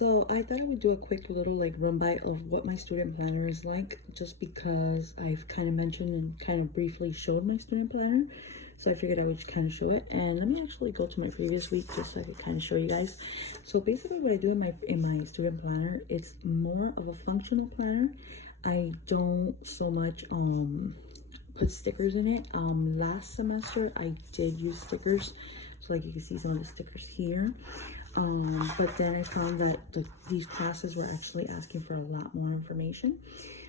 So I thought I would do a quick little like run by of what my student planner is like, just because I've kind of mentioned and kind of briefly showed my student planner. So I figured I would just kind of show it. And let me actually go to my previous week just so I could kind of show you guys. So basically what I do in my student planner, it's more of a functional planner. I don't so much put stickers in it. Last semester I did use stickers, so like you can see some of the stickers here. But then I found that these classes were actually asking for a lot more information.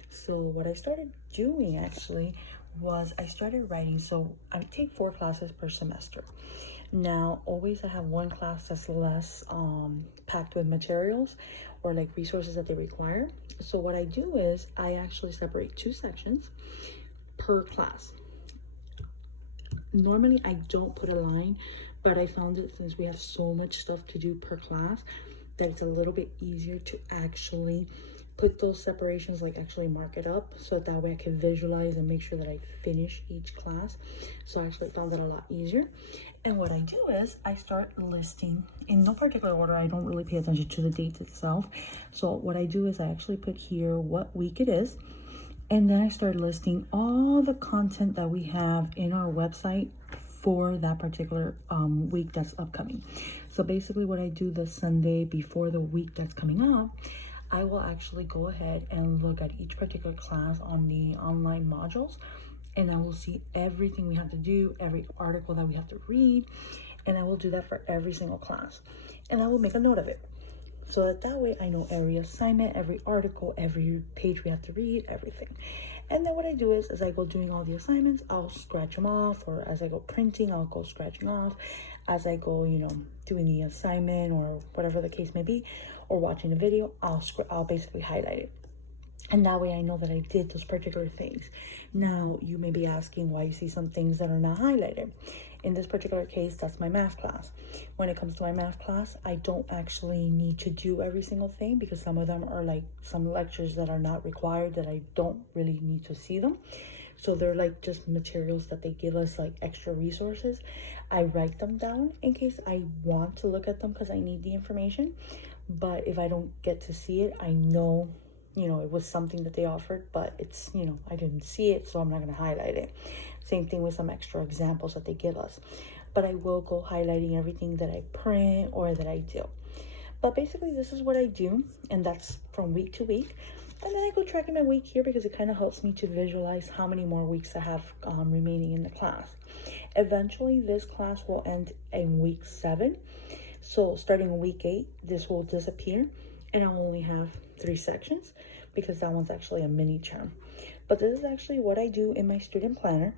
So what I started doing actually was I started writing. So I take 4 classes per semester. Now always I have one class that's less packed with materials or like resources that they require. So what I do is I actually separate 2 sections per class. Normally I don't put a line, but I found that since we have so much stuff to do per class, that it's a little bit easier to actually put those separations, like actually mark it up, so that way I can visualize and make sure that I finish each class. So I actually found that a lot easier. And what I do is I start listing in no particular order. I don't really pay attention to the dates itself. So what I do is I actually put here what week it is. And then I started listing all the content that we have in our website for that particular week that's upcoming. So basically what I do the Sunday before the week that's coming up, I will actually go ahead and look at each particular class on the online modules, and I will see everything we have to do, every article that we have to read, and I will do that for every single class. And I will make a note of it, so that way I know every assignment, every article, every page we have to read, everything. And then what I do is, as I go doing all the assignments, I'll scratch them off, or as I go printing, I'll go scratching off. As I go, you know, doing the assignment or whatever the case may be, or watching a video, I'll basically highlight it. And that way I know that I did those particular things. Now, you may be asking why you see some things that are not highlighted. In this particular case, that's my math class. When it comes to my math class, I don't actually need to do every single thing, because some of them are like some lectures that are not required, that I don't really need to see them. So they're like just materials that they give us, like extra resources. I write them down in case I want to look at them because I need the information. But if I don't get to see it, I know, you know, it was something that they offered, but it's, you know, I didn't see it, so I'm not going to highlight it. Same thing with some extra examples that they give us. But I will go highlighting everything that I print or that I do. But basically, this is what I do, and that's from week to week. And then I go tracking my week here because it kind of helps me to visualize how many more weeks I have remaining in the class. Eventually, this class will end in week 7. So starting in week 8, this will disappear, and I'll only have 3 sections because that one's actually a mini term. But this is actually what I do in my student planner.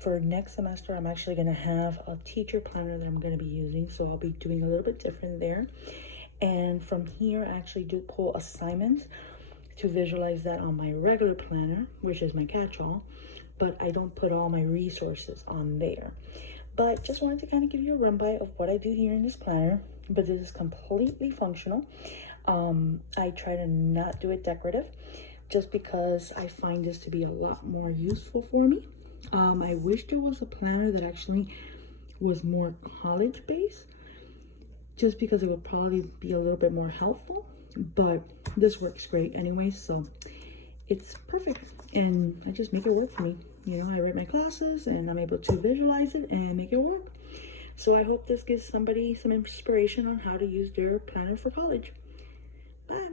For next semester, I'm actually going to have a teacher planner that I'm going to be using, so I'll be doing a little bit different there. And from here, I actually do pull assignments to visualize that on my regular planner, which is my catch-all, but I don't put all my resources on there. But just wanted to kind of give you a run by of what I do here in this planner. But this is completely functional. I try to not do it decorative, just because I find this to be a lot more useful for me. I wish there was a planner that actually was more college based, just because it would probably be a little bit more helpful, but this works great anyway, so it's perfect, and I just make it work for me. You know, I write my classes and I'm able to visualize it and make it work. So I hope this gives somebody some inspiration on how to use their planner for college. Bye.